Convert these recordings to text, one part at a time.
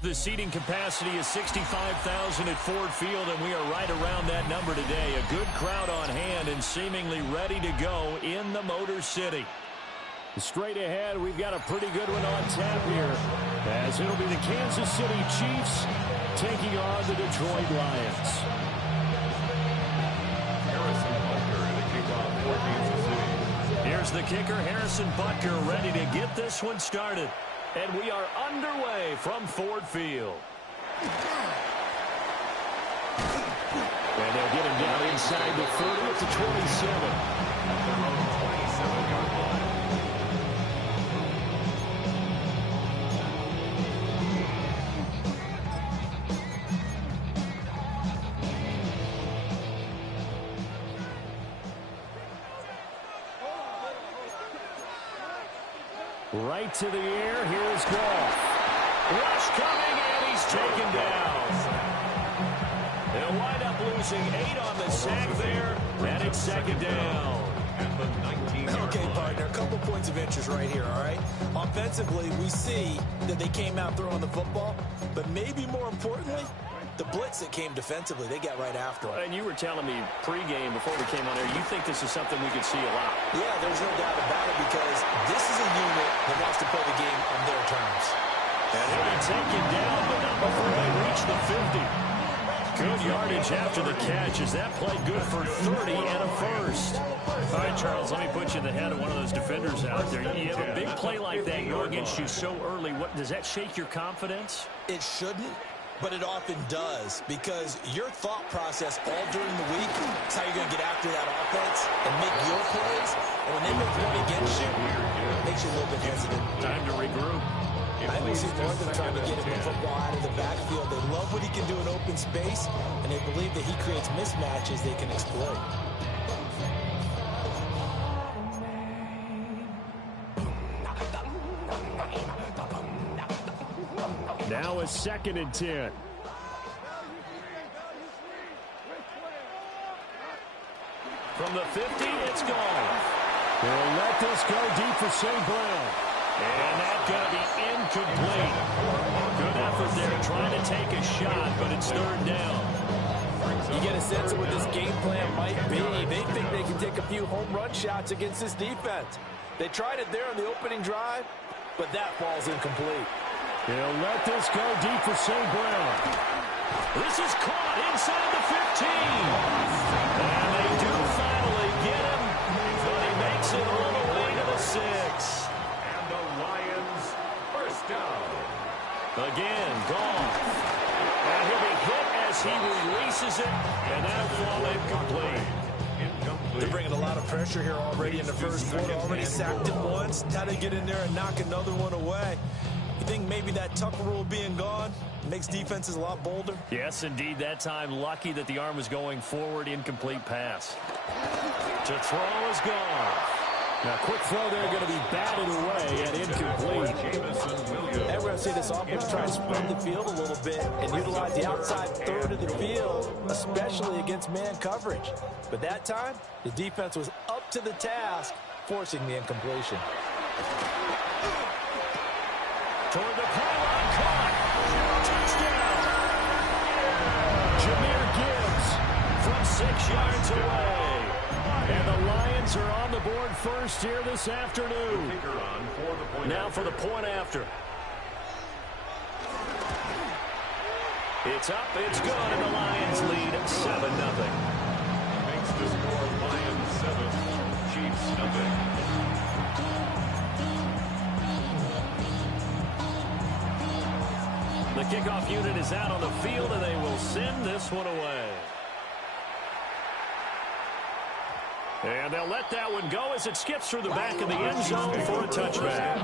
The seating capacity is 65,000 at Ford Field, and we are right around that number today. A good crowd on hand and seemingly ready to go in the Motor City. Straight ahead, we've got a pretty good one on tap here, as it'll be the Kansas City Chiefs taking on the Detroit Lions. Here's the kicker, Harrison Butker, ready to get this one started. And we are underway from Ford Field. And they'll get him down inside the 30 at the 27. Right to the air, here's Goff. Rush coming, and he's taken down. They'll wind up losing 8 on the sack there, and it's second down. Okay, partner, a couple points of interest right here, all right? Offensively, we see that they came out throwing the football, but maybe more importantly, the blitz that came defensively, they got right after it. And you were telling me pregame before we came on air, you think this is something we could see a lot. Yeah, there's no doubt about it, because this is a unit that wants to play the game on their terms. And he'll be taken down, but not before they reach the 50. Good yardage after the catch as that play good for 30 and a first. All right, Charles, let me put you in the head of one of those defenders out there. You have a big play like that go against you so early. What does that shake your confidence? It shouldn't, but it often does, because your thought process all during the week is how you're going to get after that offense and make your plays. And when they make one against you, it makes you a little bit hesitant. Time to regroup. I see more of them trying to get him the football out of the backfield. They love what he can do in open space, and they believe that he creates mismatches they can exploit. Now a 2nd and 10. From the 50, it's gone. They'll let this go deep for St. Brown. And that's going to be incomplete. Good effort there trying to take a shot, but it's 3rd down. You get a sense of what this game plan might be. They think they can take a few home run shots against this defense. They tried it there on the opening drive, but that ball's incomplete. They'll let this go deep for St. Brown. This is caught inside the 15. And they do finally get him, but he makes it all the way to the 6. And the Lions first down. Again, Goff. And he'll be hit as he releases it, and that'll fall incomplete. They're bringing a lot of pressure here already in the first quarter. Already sacked him once. How to get in there and knock another one away. You think maybe that Tucker rule being gone makes defenses a lot bolder? Yes, indeed. That time, lucky that the arm was going forward. Incomplete pass. To throw is gone. Now, quick throw there going to be batted away and incomplete. And we're going to see this offense try to spread the field a little bit and utilize the outside third of the field, especially against man coverage. But that time, the defense was up to the task, forcing the incompletion. Toward the pylon, caught. Touchdown. Jahmyr Gibbs from 6 yards away. And the Lions are on the board first here this afternoon. Now for the point after. It's up, it's good, and the Lions lead 7-0. Makes the score Lions 7, Chiefs nothing. The kickoff unit is out on the field, and they will send this one away. And they'll let that one go as it skips through the back of the end zone for a touchback.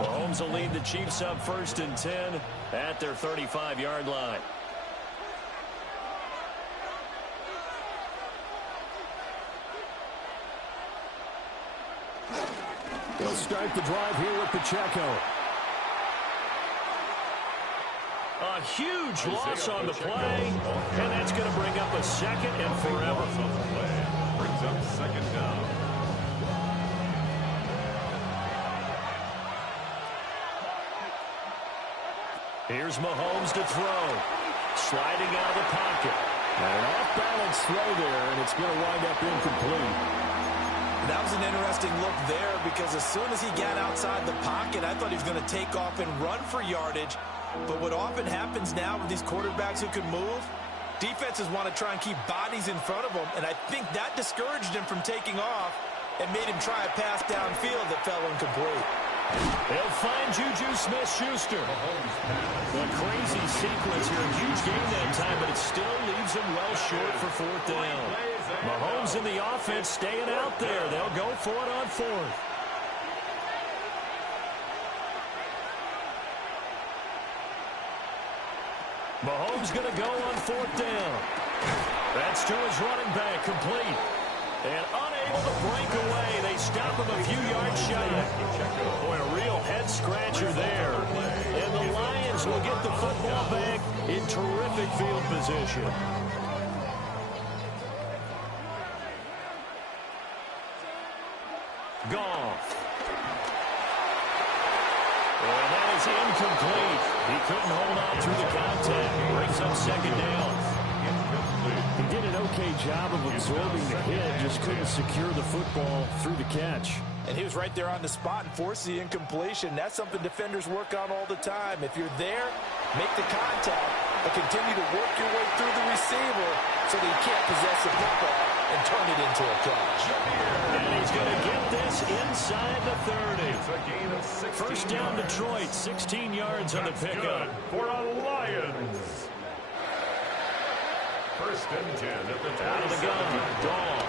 Mahomes will lead the Chiefs up 1st and 10 at their 35-yard line. He'll start the drive here with Pacheco. A huge loss on the play, and that's going to bring up a second and forever. Brings up second down. Here's Mahomes to throw. Sliding out of the pocket. An off-balance throw there, and it's going to wind up incomplete. That was an interesting look there because as soon as he got outside the pocket, I thought he was going to take off and run for yardage. But what often happens now with these quarterbacks who can move, defenses want to try and keep bodies in front of them, and I think that discouraged him from taking off and made him try a pass downfield that fell incomplete. They'll find Juju Smith-Schuster. A crazy sequence here. A huge game that time, but it still leaves him well short for fourth down. Mahomes in the offense staying out there. They'll go for it on fourth. Mahomes going to go on fourth down. That's to his running back, complete. And unable to break away. They stop him a few yards shy. Boy, a real head-scratcher there. And the Lions will get the football back in terrific field position. Goff. And that is incomplete. He couldn't hold on through the contact. Brings up second down. He did an okay job of absorbing the hit, just couldn't secure the football through the catch. And he was right there on the spot and forced the incompletion. That's something defenders work on all the time. If you're there, make the contact, but continue to work your way through the receiver so that he can't possess the football and turn it into a catch. And he's going to get this inside the 30. First down Detroit, 16 yards on the pickup. For a Lions. First and 10 at the Out of the gun, Goff.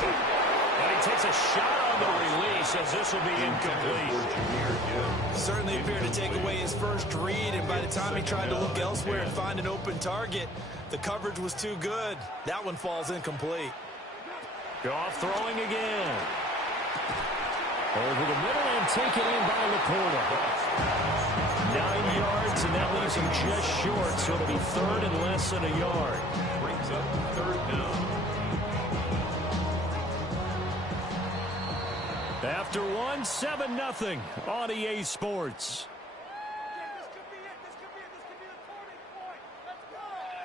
And he takes a shot on the release as this will be incomplete. Certainly appeared to take away his first read, and by the time he tried to look elsewhere and find an open target, the coverage was too good. That one falls incomplete. Goff throwing again. Over the middle and taken in by Laporta. 9 yards, and that leaves him just short, so it'll be third and less than a yard. Brings up third down. After 1, 7-0 on EA Sports.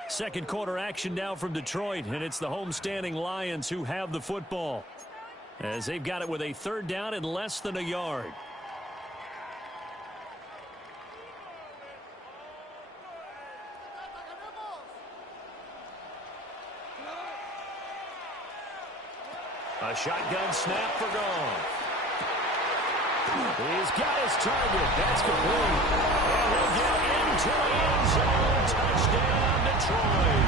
Second quarter action now from Detroit, and it's the homestanding Lions who have the football, as they've got it with a third down and less than a yard. A shotgun snap for Goff. He's got his target. That's complete. And he'll get into the end zone. Touchdown, Detroit.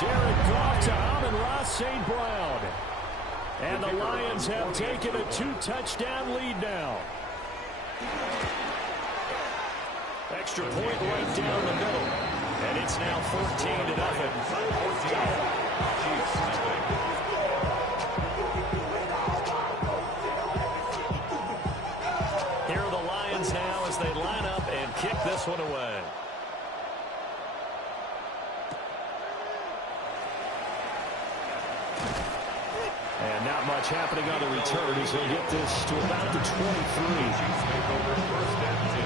Jared Goff to Amon-Ra St. Brown. And the Lions have taken a 2-touchdown lead now. Extra point right down the middle. And it's now 14-0. Chiefs nothing. Here are the Lions now as they line up and kick this one away. And not much happening on the return as they get this to about the 23. Chiefs take over first and 10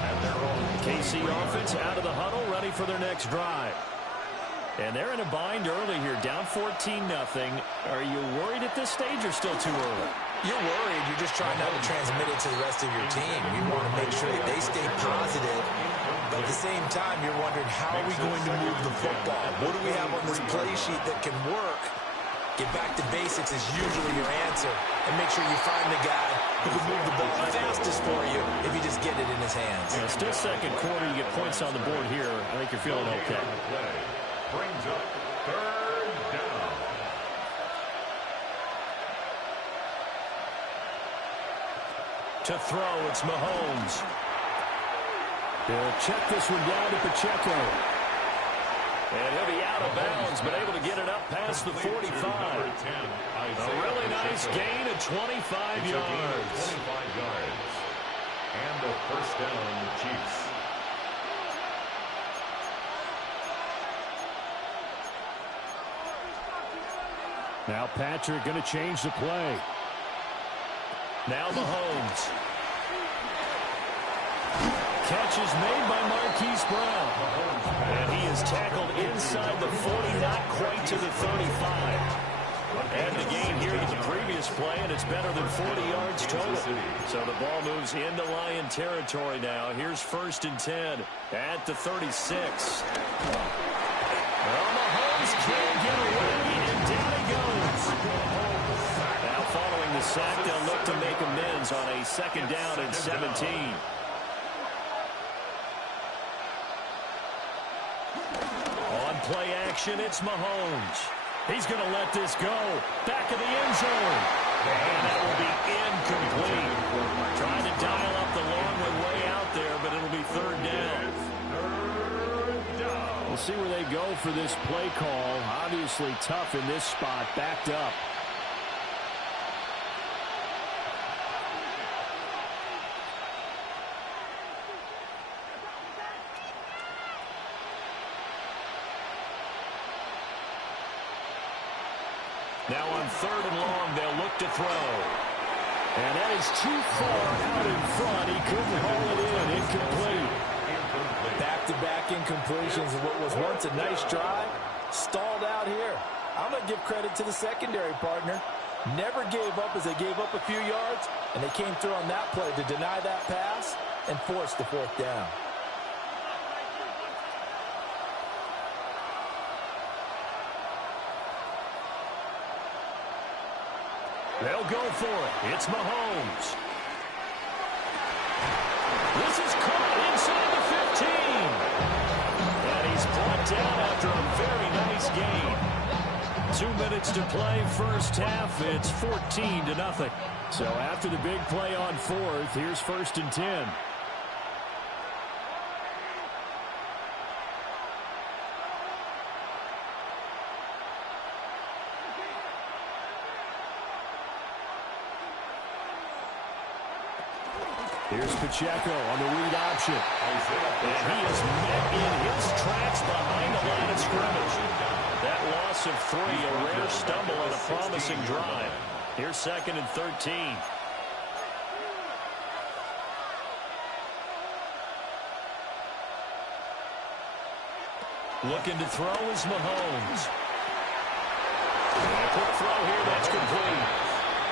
at their own. KC offense out of the huddle, ready for their next drive. And they're in a bind early here, down 14-0. Are you worried at this stage or still too early? You're worried. You're just trying not to transmit it to the rest of your team. You want to make sure that they stay positive. But at the same time, you're wondering, how are we going to move the football? What do we have on this play sheet that can work? Get back to basics is usually your answer. And make sure you find the guy who can move the ball fastest for you if you just get it in his hands. Yeah, still second quarter. You get points on the board here. I think you're feeling okay. Brings up third down. To throw, it's Mahomes. They'll check this one down to Pacheco. And he'll be out of bounds, but able to get it up past the 45. A really nice gain of 25 yards. 25 yards. And the first down, Chiefs. Now Patrick going to change the play. Now Mahomes. Catch is made by Marquise Brown. And he is tackled inside the 40, not quite to the 35. And the gain here to the previous play, and it's better than 40 yards total. So the ball moves into Lion territory now. Here's 1st and 10 at the 36. Well, Mahomes can't get away, and down he goes. Now following the sack, they'll look to make amends on a 2nd down and 17. On play action, it's Mahomes. He's going to let this go. Back of the end zone. And that will be incomplete. Trying to dial up the long one way out there, but it'll be 3rd down. We'll see where they go for this play call. Obviously tough in this spot, backed up. Now on 3rd and long, they'll look to throw. And that is too far out in front. He couldn't haul it in. Incomplete. Back-to-back incompletions of what was once a nice drive. Stalled out here. I'm going to give credit to the secondary partner. Never gave up as they gave up a few yards, and they came through on that play to deny that pass and force the 4th down. They'll go for it. It's Mahomes. This is caught inside the 15. And he's brought down after a very nice gain. 2 minutes to play, 1st half. It's 14-0. So after the big play on 4th, here's 1st and 10. Here's Pacheco on the read option. And he is met in his tracks behind the line of scrimmage. That loss of 3, a rare stumble on a promising drive. Here's 2nd and 13. Looking to throw is Mahomes. And a quick throw here, that's complete.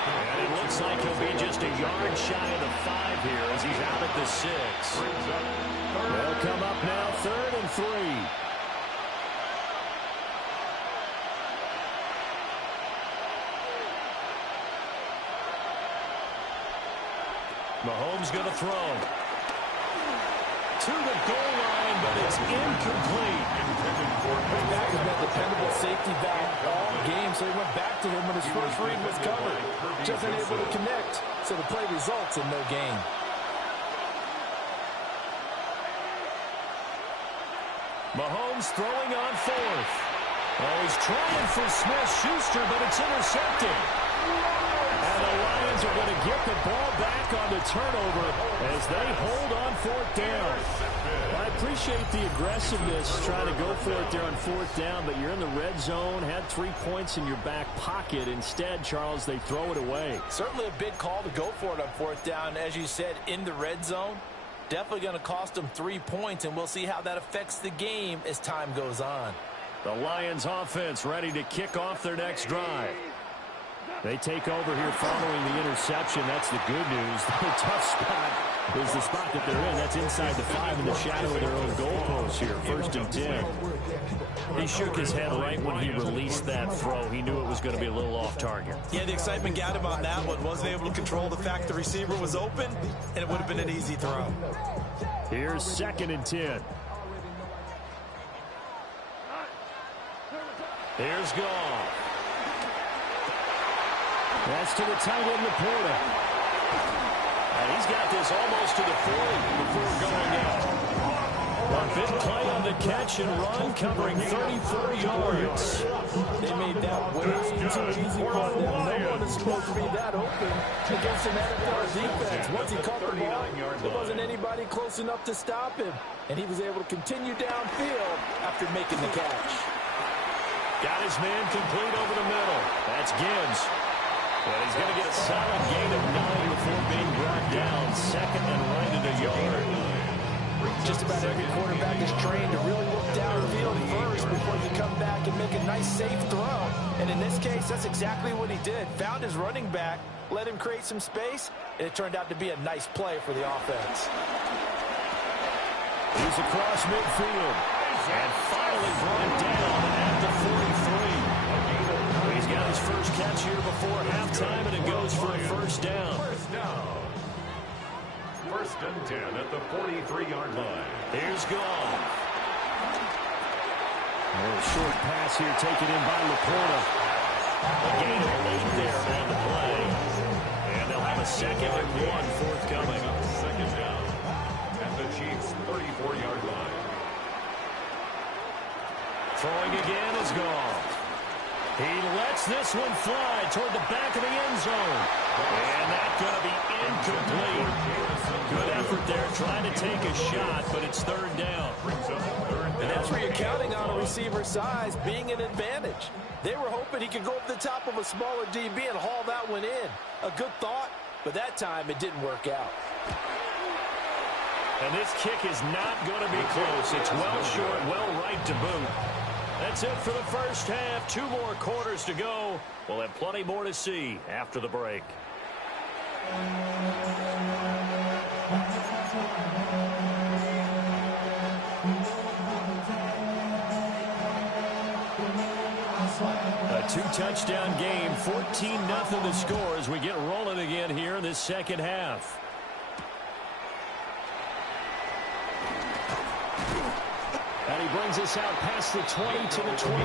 And it looks like he'll be just a yard shy of the 5 here as he's out at the 6. They'll come up now 3rd and 3. Mahomes going to throw. To the goal line, but it's incomplete. His back has been a dependable safety valve all game, so he went back to him when his first read was covered. Just unable to connect, so the play results in no gain. Mahomes throwing on 4th. Well, he's trying for Smith-Schuster, but it's intercepted. And the Lions are going to get the ball back on the turnover as they hold on 4th down. I appreciate the aggressiveness trying to go for it there on 4th down, but you're in the red zone, had 3 points in your back pocket. Instead, Charles, they throw it away. Certainly a big call to go for it on 4th down. As you said, in the red zone, definitely going to cost them 3 points, and we'll see how that affects the game as time goes on. The Lions offense ready to kick off their next drive. They take over here following the interception. That's the good news. The tough spot is the spot that they're in. That's inside the 5 in the shadow of their own goalpost here. 1st and 10. He shook his head right when he released that throw. He knew it was going to be a little off target. Yeah, the excitement got him on that one. Wasn't able to control the fact the receiver was open, and it would have been an easy throw. Here's 2nd and 10. Here's Goff. That's to the tight end, Laporta. And he's got this almost to the 40 before going out. A big play on the catch and run, covering 34 yards. They made that way too easy for them. No one is supposed to be that open against an NFL defense. Once he caught the ball, there wasn't anybody close enough to stop him. And he was able to continue downfield after making the catch. Got his man complete over the middle. That's Gibbs. And he's going to get a solid gain of 9 before being brought down. Second and right at a yard. Just about every quarterback is trained to really look downfield first before you come back and make a nice, safe throw. And in this case, that's exactly what he did. Found his running back, let him create some space, and it turned out to be a nice play for the offense. He's across midfield. And finally brought down at the 43. He's got his first catch here before halftime, and it goes for a first down. First down. First and 10 at the 43-yard line. Here's Goff. A short pass here taken in by Laporta. A gain of 8 there on the play. And they'll have a second and 1 forthcoming. Second down at the Chiefs' 34-yard line. Throwing again is Goff. He lets this one fly toward the back of the end zone. And that's going to be incomplete. Good effort there, trying to take a shot, but it's third down. And that's where you're counting on a receiver's size being an advantage. They were hoping he could go up the top of a smaller DB and haul that one in. A good thought, but that time it didn't work out. And this kick is not going to be close. It's well short, well right to boot. That's it for the first half. 2 more quarters to go. We'll have plenty more to see after the break. A 2-touchdown game, 14-0 the score as we get rolling again here in this second half. And he brings us out past the 20 to the 24.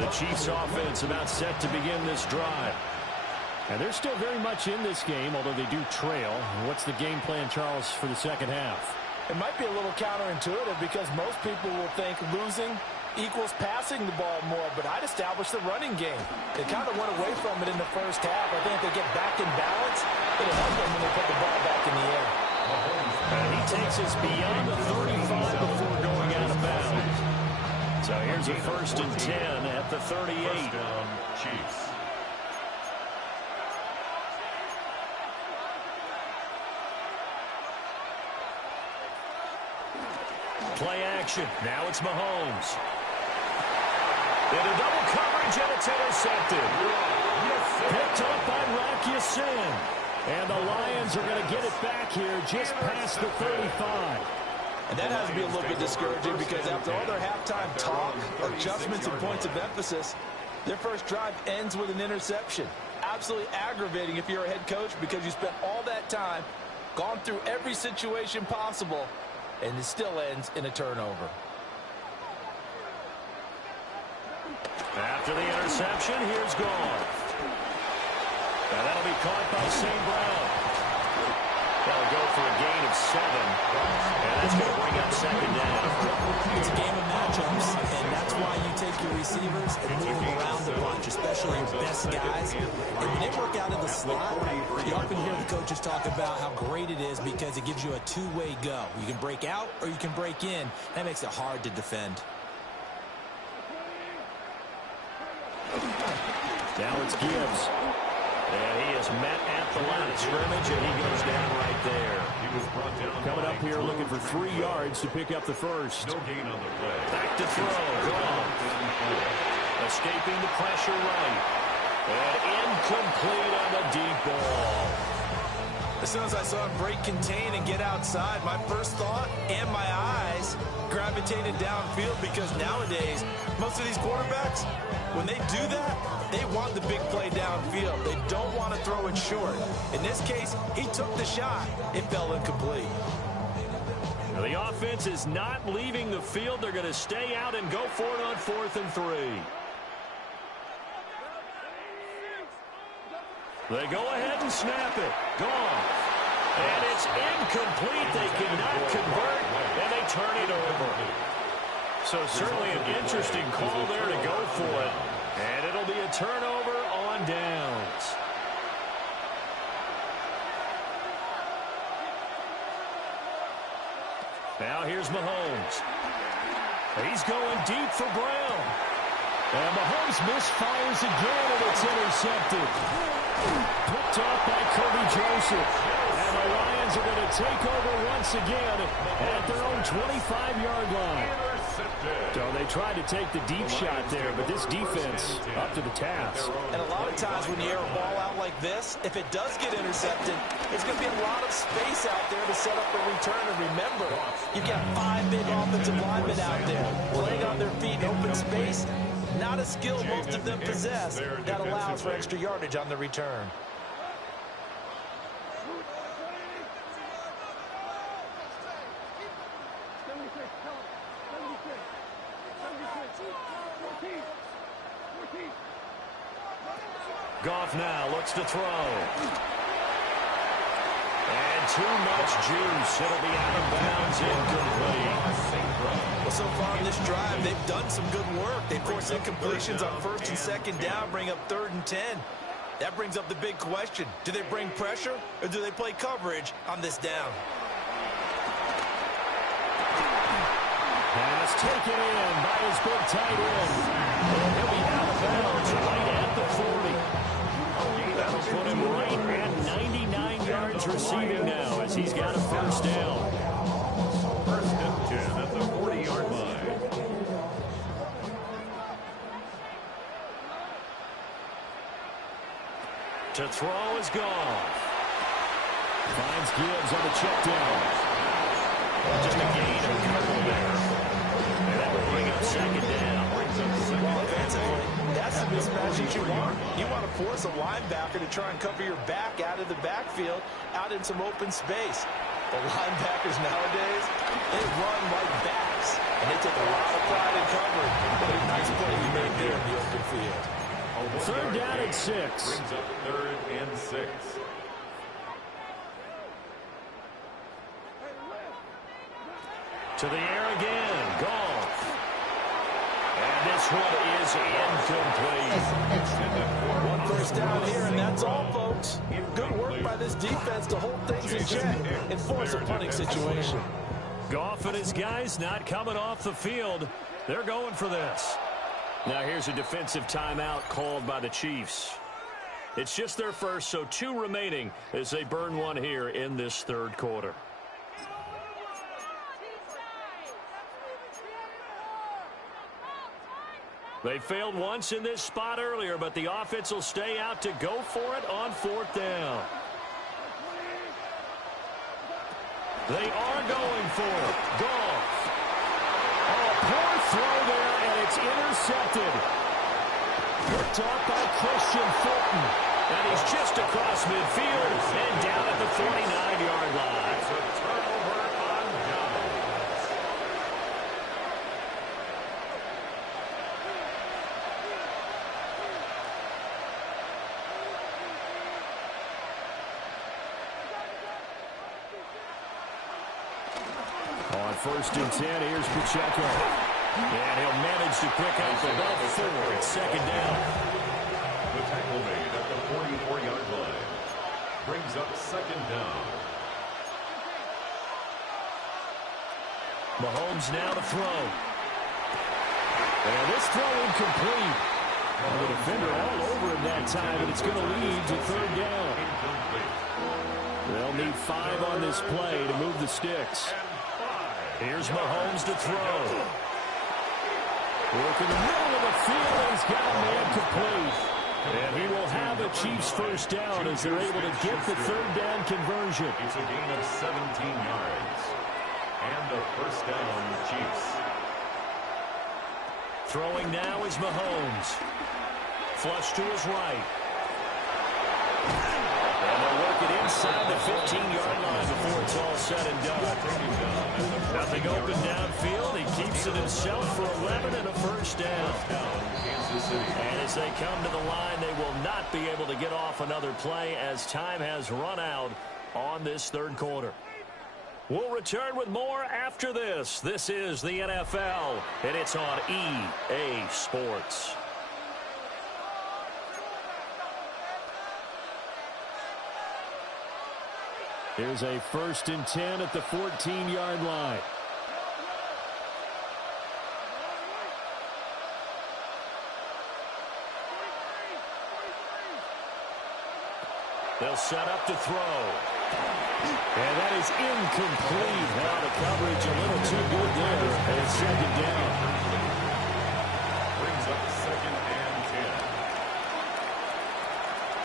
The Chiefs offense about set to begin this drive. And they're still very much in this game, although they do trail. What's the game plan, Charles, for the second half? It might be a little counterintuitive because most people will think losing equals passing the ball more, but I'd establish the running game. They kind of went away from it in the first half. I think if they get back in balance, it'll help them when they put the ball back in the air. And he takes us beyond the 35 before going out of bounds. So here's a first and 10 at the 38. First down, Chiefs. Play action. Now it's Mahomes. Into double coverage, and it's intercepted. Picked up by Rock Ya-Sin. And the Lions are going to get it back here just past the 35. And that has to be a little bit discouraging because after all their halftime talk, adjustments, and points of emphasis, their first drive ends with an interception. Absolutely aggravating if you're a head coach because you spent all that time, gone through every situation possible, and it still ends in a turnover. After the interception, here's Goff. And that'll be caught by St. Brown. That'll go for a gain of 7. And that's going to bring up second down. It's a game of matchups, and that's why you take your receivers and move them around the bunch, especially your best guys. And when they work out in the slot, you often hear the coaches talk about how great it is because it gives you a two-way go. You can break out or you can break in. That makes it hard to defend. Now it's Gibbs. And he is met at the line of scrimmage, and he goes down right there. He was brought down. Coming up here looking for 3 yards to pick up the first. No gain on the play. Back to throw. Goff. Escaping the pressure right. And incomplete on the deep ball. As soon as I saw him break contain and get outside, my first thought and my eyes gravitated downfield because nowadays, most of these quarterbacks, when they do that, they want the big play downfield. They don't want to throw it short. In this case, he took the shot. It fell incomplete. Now the offense is not leaving the field. They're going to stay out and go for it on 4th and 3. They go ahead and snap it. Gone. And it's incomplete. They cannot convert, and they turn it over. So certainly an interesting call there to go for it. And it'll be a turnover on downs. Now here's Mahomes. He's going deep for Brown. And Mahomes misfires again, and it's intercepted. Picked off by Kirby Joseph. And the Lions are going to take over once again at their own 25-yard line. So they tried to take the deep shot there, but this defense up to the task. And a lot of times when you air a ball out like this, if it does get intercepted, there's going to be a lot of space out there to set up a return. And remember, you've got 5 big offensive linemen out there playing on their feet in open space. Not a skill most of them possess that allows for extra yardage on the return. Goff now looks to throw. And too much juice. It'll be out of bounds, incomplete. Well, so far in this drive, they've done some good work. They force incompletions on 1st and 2nd down, bring up 3rd and 10. That brings up the big question. Do they bring pressure or do they play coverage on this down? Pass taken in by his big tight end. And he'll be out of bounds right at the 40. That'll put him right at 99 yards receiving now as he's got a first down. 1st and 10 at the 40-yard line. To throw is gone. Finds Gibbs on the check down. Just a gain of a couple there. And that will bring up 2nd down. Well, offensively, that's the mismatch that you want. You want to force a linebacker to try and cover your back out of the backfield, out in some open space. The linebackers nowadays, they run like backs, and they take a lot of pride in coverage. What a nice play you made there in the open field. 3rd down and 6. Brings up 3rd and 6. To the air again. Goff. And this one is incomplete. 1 first down here, and that's all, folks. Good work by this defense to hold things in check and force a punting situation. Goff and his guys not coming off the field. They're going for this. Now here's a defensive timeout called by the Chiefs. It's just their first, so 2 remaining as they burn one here in this 3rd quarter. They failed once in this spot earlier, but the offense will stay out to go for it on 4th down. They are going for it. Goff. Oh, poor throw there, and it's intercepted. Picked off by Christian Fulton. And he's just across midfield and down at the 49-yard line. It's a turnover on downs. On 1st and 10, here's Pacheco. And he'll manage to pick up about 4 at 2nd down. The tackle made at the 44-yard line. Brings up 2nd down. Mahomes now to throw. And this throw incomplete. The defender all over him that time, and it's going to lead to 3rd down. Incomplete. They'll need 5 on this play to move the sticks. Here's Mahomes to throw. Look in the middle of the field, and he's got a man complete. And he will have a Chiefs first down as they're able to get the 3rd down conversion. It's a gain of 17 yards. And a first down, Chiefs. Throwing now is Mahomes. Flush to his right. And they'll work it inside the 15-yard line before it's all said and done. Nothing open downfield. He keeps it himself for 11 and a first down. And as they come to the line, they will not be able to get off another play as time has run out on this 3rd quarter. We'll return with more after this. This is the NFL, and it's on EA Sports. Here's a 1st and 10 at the 14-yard line. They'll set up to throw. And that is incomplete. Now the coverage a little too good there. And it's second down. Brings up second and 10.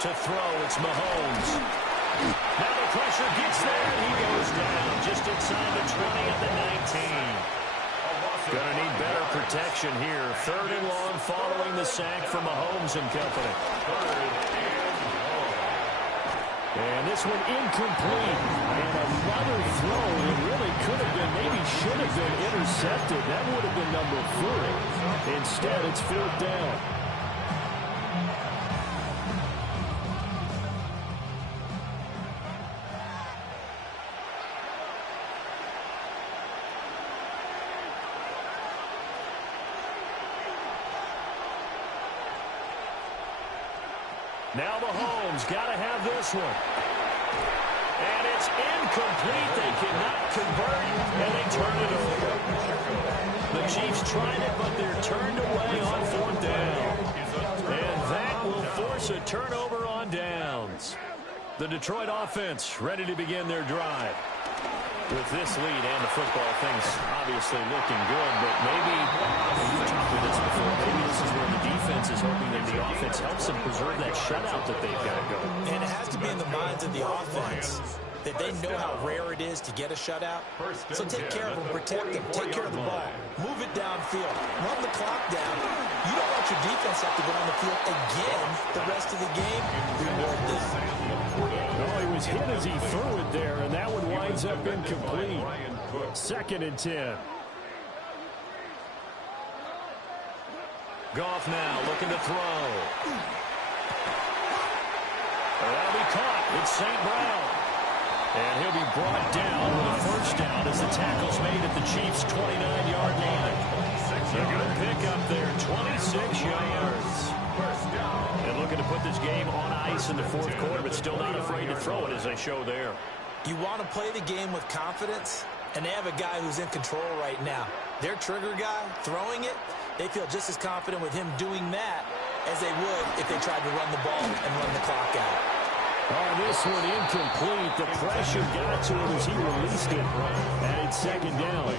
To throw, it's Mahomes. Now the pressure gets there, and he goes down just inside the 20 at the 19. Gonna need better protection here. Third and long following the sack from Mahomes and company. And this one incomplete. And another throw that really could have been, maybe should have been intercepted. That would have been number 4. Instead, it's fourth down. Now Mahomes got to have this one. And it's incomplete. They cannot convert, and they turn it over. The Chiefs tried it, but they're turned away on fourth down. And that will force a turnover on downs. The Detroit offense ready to begin their drive. With this lead and the football, things obviously looking good, but maybe, you've talked with this before, maybe this is where the defense is hoping that the offense helps them preserve that shutout that they've got going. And it has to be in the minds of the offense that they know how rare it is to get a shutout. So take care of them, protect them, take care of the ball, move it downfield, run the clock down. You don't want your defense to have to go on the field again the rest of the game. Reward them. Oh, he was hit as he threw it there, and that one winds up incomplete. Second and 10. Goff now looking to throw. That'll be caught. It's St. Brown. And he'll be brought down with a first down as the tackle's made at the Chiefs' 29-yard line. A good pickup there, 26 yards. And looking to put this game on ice in the fourth quarter, but still not afraid to throw it as they show there. You want to play the game with confidence, and they have a guy who's in control right now. Their trigger guy throwing it, they feel just as confident with him doing that as they would if they tried to run the ball and run the clock out. Oh, this one incomplete. The pressure got to him as he released it. And it's second down.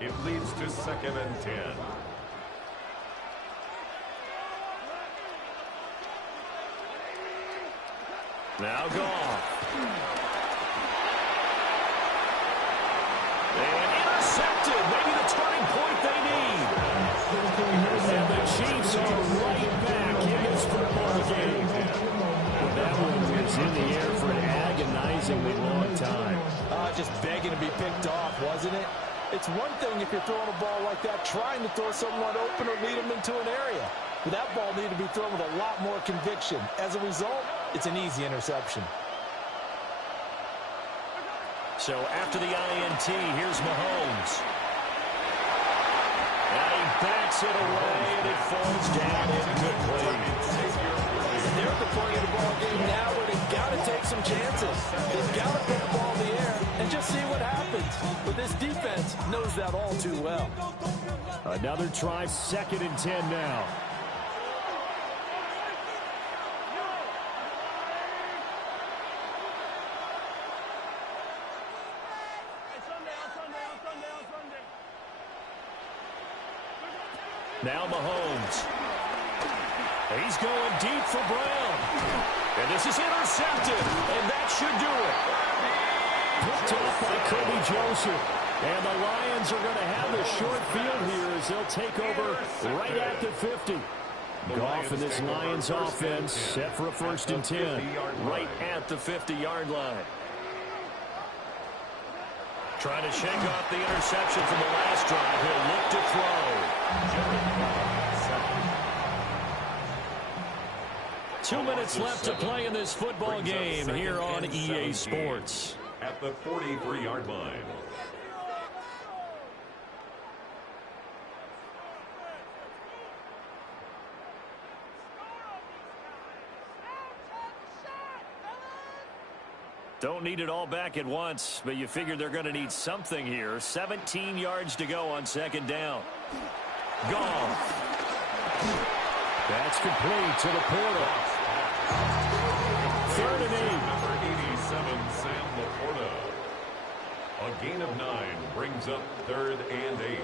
It leads to second and 10. Now Goff. And intercepted. Maybe the turning point they need. And the Chiefs are right back in this football game. Well, that one was in the air for an agonizingly long time. Just begging to be picked off, wasn't it? It's one thing if you're throwing a ball like that, trying to throw someone open or lead them into an area. But that ball needed to be thrown with a lot more conviction. As a result, it's an easy interception. So after the INT, here's Mahomes. And he backs it away, and it falls down incomplete. They're at the point of the ball game now where they've got to take some chances. They've got to put the ball in the air and just see what happens. But this defense knows that all too well. Another try, second and 10 now. Now Mahomes. He's going deep for Brown. And this is intercepted. And that should do it. Picked off by Kirby Joseph. And the Lions are going to have the short field here as they'll take over right at the 50. Goff and this Lions offense set for a first and 10. Right at the 50-yard line. Trying to shake off the interception from the last drive. He'll look to throw. 2 minutes left to play in this football game here on EA Sports. At the 43-yard line. Don't need it all back at once, but you figure they're going to need something here. 17 yards to go on second down. Goff. That's complete to the portal. 3rd and 8. Number 87, Sam Laporta. A gain of 9 brings up 3rd and 8.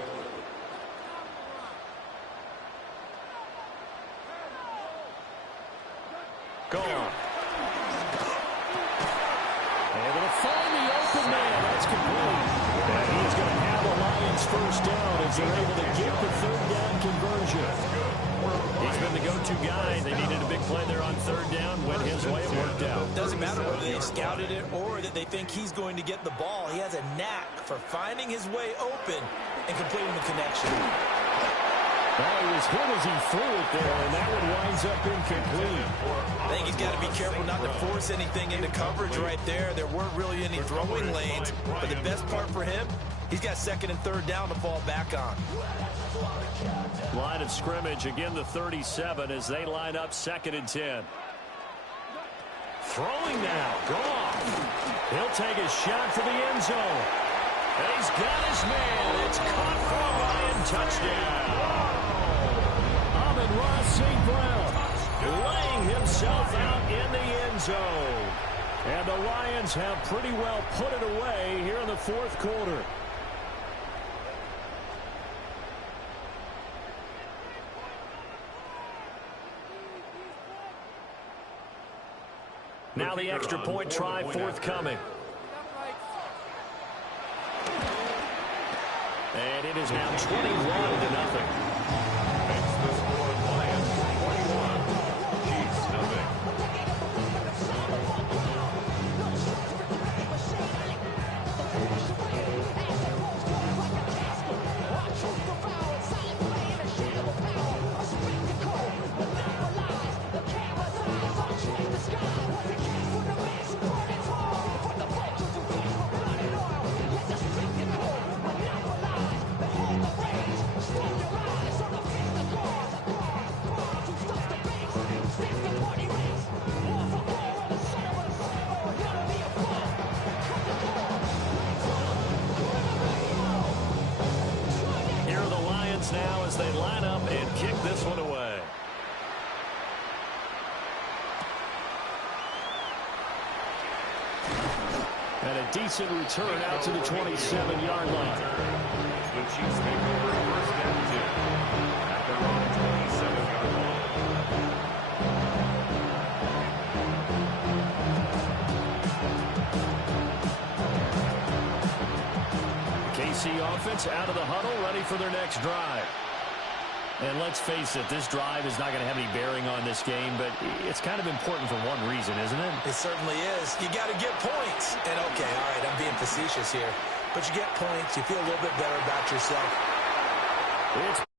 Gone. Able to find the open man. That's complete. And he's going to have the Lions first down as they're able to get the 3rd down conversion. He's been the go-to guy. They needed a big play there on 3rd down. Went his way. It worked out. Doesn't matter whether they scouted it or that they think he's going to get the ball. He has a knack for finding his way open and completing the connection. Well, he was hit as he threw it there, and that one winds up incomplete. I think he's got to be careful not to force anything into coverage right there. There weren't really any throwing lanes, but the best part for him, he's got 2nd and 3rd down to fall back on. Line of scrimmage, again the 37 as they line up 2nd and 10. Throwing now, Goff. He'll take a shot for the end zone. He's got his man. It's caught for a Lion touchdown. Ross St. Brown laying himself out in the end zone. And the Lions have pretty well put it away here in the 4th quarter. Now the extra point try forthcoming. And it is now 21-0. Now as they line up and kick this one away. And a decent return out to the 27-yard line. The Chiefs take over 1st and 10 at their own 27-yard line. KC offense out of the huddle, ready for their next drive. And let's face it, this drive is not going to have any bearing on this game, but it's kind of important for one reason, isn't it? It certainly is. You got to get points. And okay, all right, I'm being facetious here. But you get points, you feel a little bit better about yourself. It's